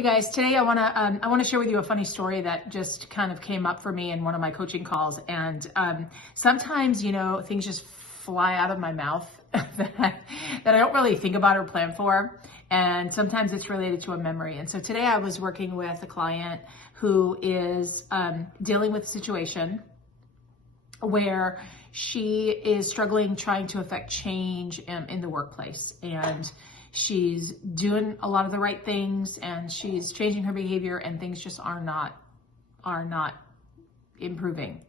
Hey guys, today I want to share with you a funny story that just kind of came up for me in one of my coaching calls. And sometimes, things just fly out of my mouth that I don't really think about or plan for. And sometimes it's related to a memory. And so today I was working with a client who is dealing with a situation where she is struggling trying to affect change in the workplace. And she's doing a lot of the right things and she's changing her behavior, and things just are not improving.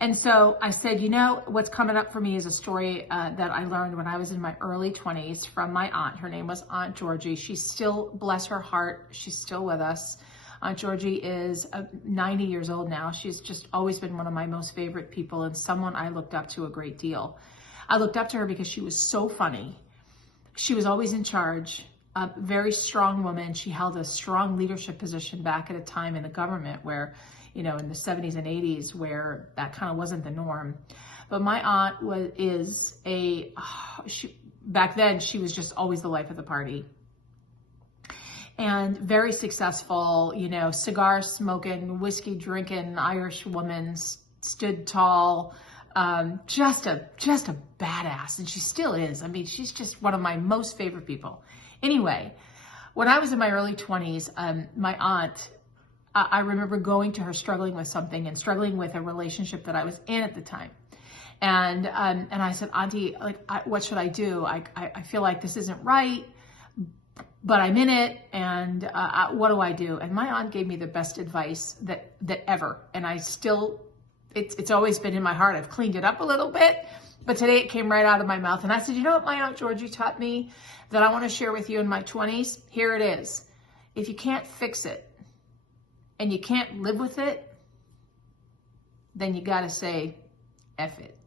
And so I said, what's coming up for me is a story that I learned when I was in my early 20s from my aunt. Her name was Aunt Georgie. She's still, bless her heart, she's still with us. Aunt Georgie is 90 years old now. She's just always been one of my most favorite people and someone I looked up to a great deal. I looked up to her because she was so funny. She was always in charge, a very strong woman. She held a strong leadership position back at a time in the government where, in the 70s and 80s, where that kind of wasn't the norm. But my aunt back then, she was just always the life of the party. And very successful, cigar smoking, whiskey drinking Irish woman, stood tall, just a badass. And she still is. I mean, she's just one of my most favorite people. Anyway, when I was in my early 20s, my aunt, I remember going to her struggling with something and struggling with a relationship that I was in at the time. And I said, Auntie, what should I do? I feel like this isn't right, but I'm in it, and what do I do? And my aunt gave me the best advice that ever. And I still, it's always been in my heart. I've cleaned it up a little bit, but today it came right out of my mouth. And I said, what my Aunt Georgie taught me that I want to share with you in my 20s? Here it is. If you can't fix it and you can't live with it, then you got to say, F it.